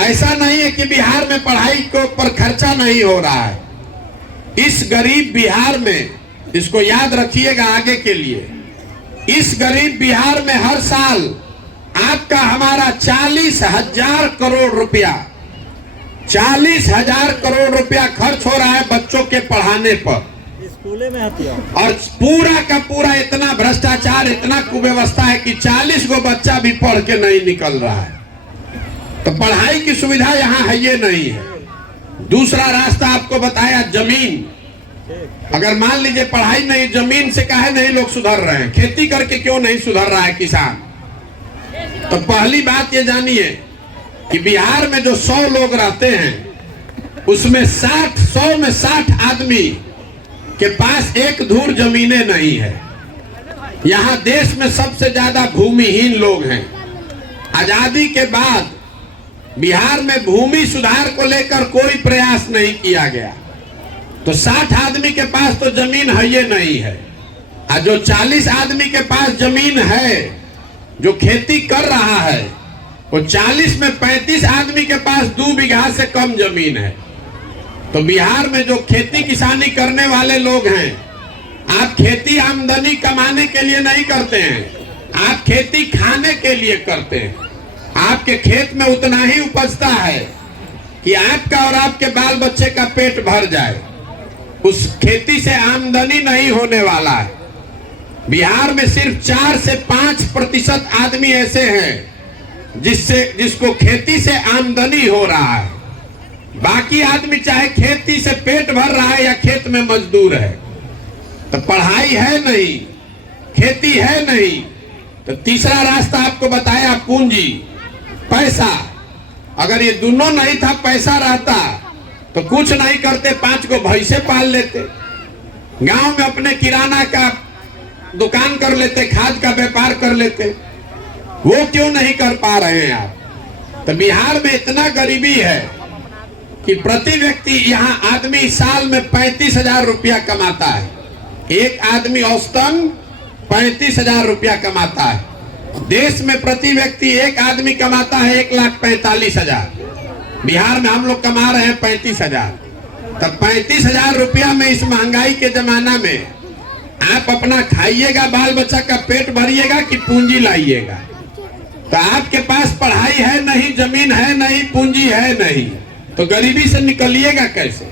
ऐसा नहीं है कि बिहार में पढ़ाई के ऊपर खर्चा नहीं हो रहा है। इस गरीब बिहार में, इसको याद रखिएगा आगे के लिए, इस गरीब बिहार में हर साल आपका हमारा 40,000 करोड़ रुपया, 40,000 करोड़ रुपया खर्च हो रहा है बच्चों के पढ़ाने पर। स्कूले में और पूरा का पूरा इतना भ्रष्टाचार, इतना कुव्यवस्था है कि 40 गो बच्चा भी पढ़ के नहीं निकल रहा है। तो पढ़ाई की सुविधा यहाँ है ये नहीं है। दूसरा रास्ता आपको बताया, जमीन। अगर मान लीजिए पढ़ाई नहीं, जमीन से काहे नहीं लोग सुधर रहे हैं, खेती करके क्यों नहीं सुधर रहा है किसान? तो पहली बात ये जानिए कि बिहार में जो 100 लोग रहते हैं उसमें 100 में 60 आदमी के पास एक धूर जमीनें नहीं है। यहाँ देश में सबसे ज्यादा भूमिहीन लोग हैं। आजादी के बाद बिहार में भूमि सुधार को लेकर कोई प्रयास नहीं किया गया। तो 60 आदमी के पास तो जमीन है ये नहीं है, और जो 40 आदमी के पास जमीन है जो खेती कर रहा है, वो 40 में 35 आदमी के पास 2 बीघा से कम जमीन है। तो बिहार में जो खेती किसानी करने वाले लोग हैं, आप खेती आमदनी कमाने के लिए नहीं करते हैं, आप खेती खाने के लिए करते हैं। आपके खेत में उतना ही उपजता है कि आपका और आपके बाल बच्चे का पेट भर जाए। उस खेती से आमदनी नहीं होने वाला है। बिहार में सिर्फ 4 से 5% आदमी ऐसे हैं जिसको खेती से आमदनी हो रहा है। बाकी आदमी चाहे खेती से पेट भर रहा है या खेत में मजदूर है। तो पढ़ाई है नहीं, खेती है नहीं। तो तीसरा रास्ता आपको बताया, पूंजी, पैसा। अगर ये दोनों नहीं था, पैसा रहता तो कुछ नहीं करते, 5 को भैंसे पाल लेते, गांव में अपने किराना का दुकान कर लेते, खाद का व्यापार कर लेते। वो क्यों नहीं कर पा रहे हैं आप? तो बिहार में इतना गरीबी है कि प्रति व्यक्ति यहाँ आदमी साल में 35,000 रुपया कमाता है। एक आदमी औसतन 35,000 रुपया कमाता है। देश में प्रति व्यक्ति एक आदमी कमाता है 1,45,000। बिहार में हम लोग कमा रहे हैं 35,000। तब 35,000 रुपया में इस महंगाई के जमाना में आप अपना खाइएगा, बाल बच्चा का पेट भरिएगा कि पूंजी लाइएगा? तो आपके पास पढ़ाई है नहीं, जमीन है नहीं, पूंजी है नहीं, तो गरीबी से निकलिएगा कैसे?